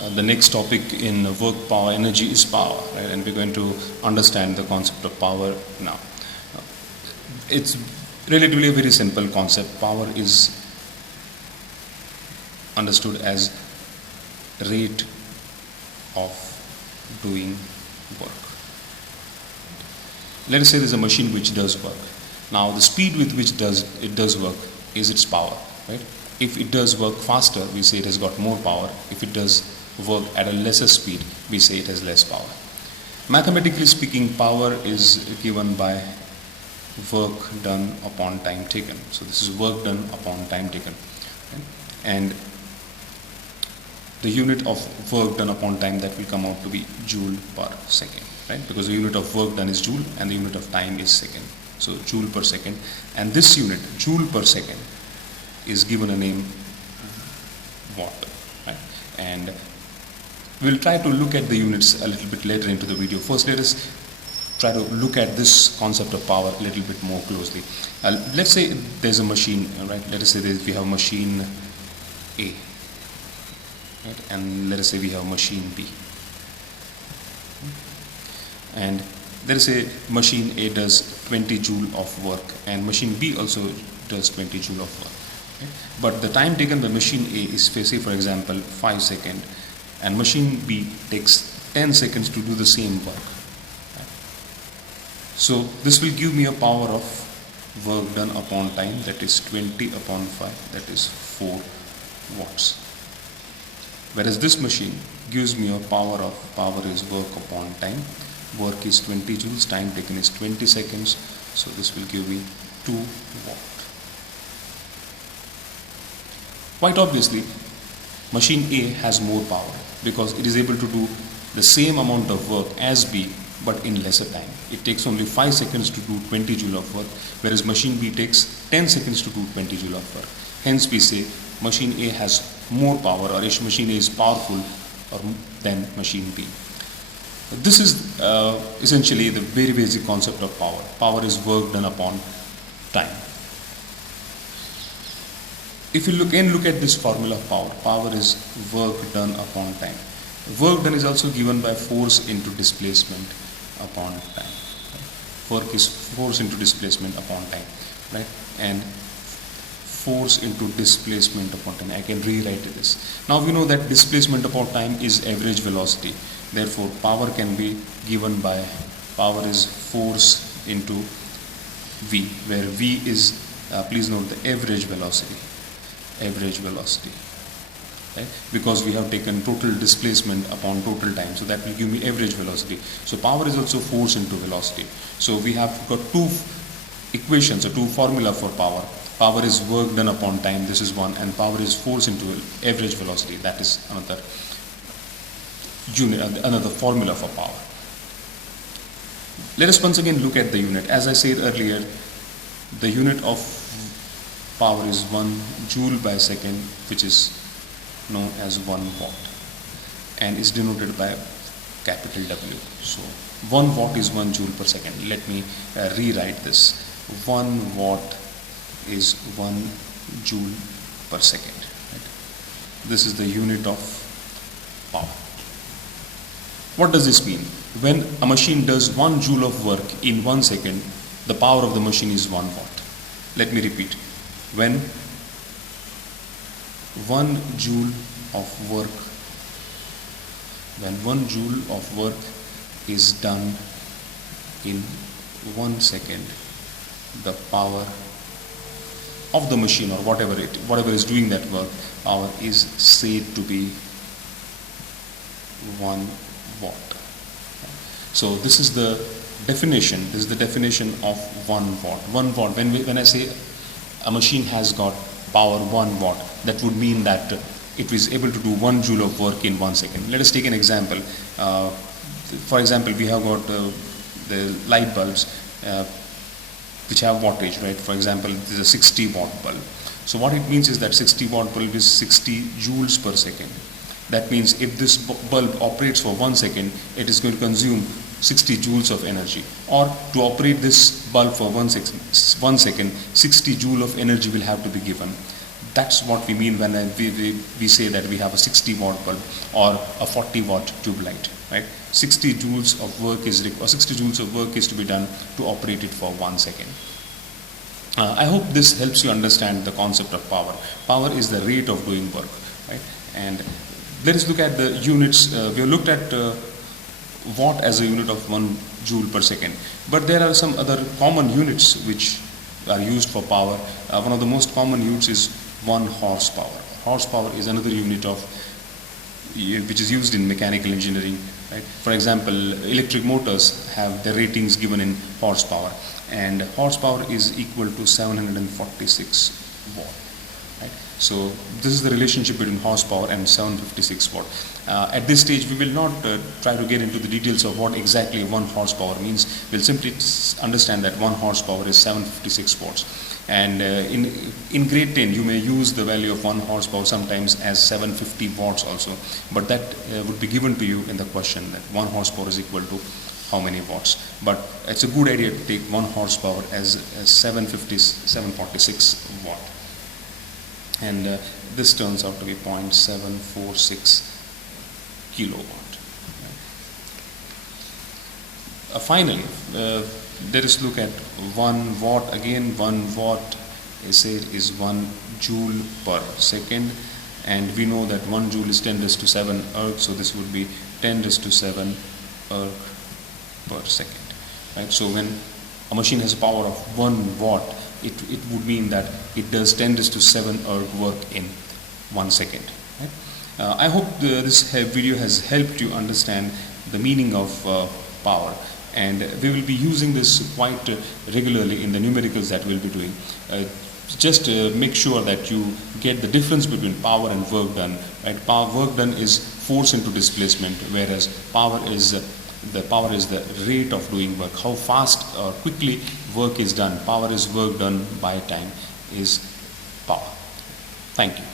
The next topic in work power energy is power, right? And we're going to understand the concept of power now. It's relatively a very simple concept. Power is understood as rate of doing work. Let us say there's a machine which does work. Now the speed with which it does work is its power, right? If it does work faster, we say it has got more power. If it does work at a lesser speed, we say it has less power. Mathematically speaking, power is given by work done upon time taken. So this is work done upon time taken, right? And the unit of work done upon time, that will come out to be joule per second, right? Because the unit of work done is joule and the unit of time is second. So joule per second, and this unit, joule per second, is given a name watt, right? And we'll try to look at the units a little bit later into the video. First, let us try to look at this concept of power a little bit more closely. Let's say there's a machine, right? Let us say that we have machine A, right? And let us say we have machine B. And let us say machine A does 20 joule of work and machine B also does 20 joule of work. Okay? But the time taken by machine A is, say for example, 5 seconds, and machine B takes 10 seconds to do the same work. Okay? So this will give me a power of work done upon time, that is 20 upon 5, that is 4 watts. Whereas this machine gives me a power is work upon time. Work is 20 joules, time taken is 20 seconds, so this will give me 2 watt. Quite obviously, machine A has more power because it is able to do the same amount of work as B but in lesser time. It takes only 5 seconds to do 20 joule of work, whereas machine B takes 10 seconds to do 20 joule of work. Hence we say machine A has more power, or machine A is powerful than machine B. This is essentially the very basic concept of power. Power is work done upon time. If you look at this formula of power, power is work done upon time. Work done is also given by force into displacement upon time. Work is force into displacement upon time, right? And force into displacement upon time. I can rewrite this. Now we know that displacement upon time is average velocity. Therefore, power can be given by power is force into V, where V is, please note, the average velocity. Average velocity, right? Because we have taken total displacement upon total time, so that will give me average velocity. So power is also force into velocity. So we have got two equations or two formula for power. Power is work done upon time, this is one, and power is force into average velocity, that is another unit, another formula for power. Let us once again look at the unit. As I said earlier, the unit of power is 1 joule by second, which is known as 1 watt, and is denoted by capital W. So 1 watt is 1 joule per second. Let me rewrite this. 1 watt is 1 joule per second. Right? This is the unit of power. What does this mean? When a machine does 1 joule of work in 1 second, the power of the machine is 1 watt. Let me repeat. When 1 joule of work, is done in 1 second, the power of the machine, or whatever is doing that work, power is said to be 1 watt. So this is the definition. This is the definition of 1 watt. 1 watt. When I say a machine has got power 1 watt, that would mean that it is able to do 1 joule of work in 1 second. Let us take an example. For example, we have got the light bulbs which have wattage, right? For example, this is a 60 watt bulb. So what it means is that 60 watt bulb is 60 joules per second. That means if this bulb operates for 1 second, it is going to consume 60 joules of energy. Or to operate this bulb for 1 second, 60 joule of energy will have to be given. That's what we mean when we say that we have a 60 watt bulb or a 40 watt tube light, right? 60 joules of work is 60 joules of work is to be done to operate it for 1 second. I hope this helps you understand the concept of power. Power is the rate of doing work, right? And let us look at the units. We have looked at watt as a unit of 1 joule per second, but there are some other common units which are used for power. One of the most common units is 1 horsepower. Horsepower is another unit of which is used in mechanical engineering, right? For example, electric motors have their ratings given in horsepower, and horsepower is equal to 746 watt, right? So this is the relationship between horsepower and 756 watt. At this stage we will not try to get into the details of what exactly 1 horsepower means. We'll simply understand that 1 horsepower is 756 watts. And in grade 10 you may use the value of 1 horsepower sometimes as 750 watts also, but that would be given to you in the question, that 1 horsepower is equal to how many watts. But it's a good idea to take 1 horsepower as 746 watt, and this turns out to be 0.746 kilowatt. Finally, let us look at 1 watt. Again, 1 watt is 1 joule per second, and we know that 1 joule is 10 raised to 7 erg, so this would be 10 raised to 7 erg per second, right? So when a machine has a power of 1 watt, it would mean that it does 10 raised to 7 erg work in 1 second, right? I hope this video has helped you understand the meaning of power, and we will be using this quite regularly in the numericals that we'll be doing. Just make sure that you get the difference between power and work done, right? Work done is force into displacement, whereas power is the rate of doing work, how fast or quickly work is done. Power is work done by time is power. Thank you.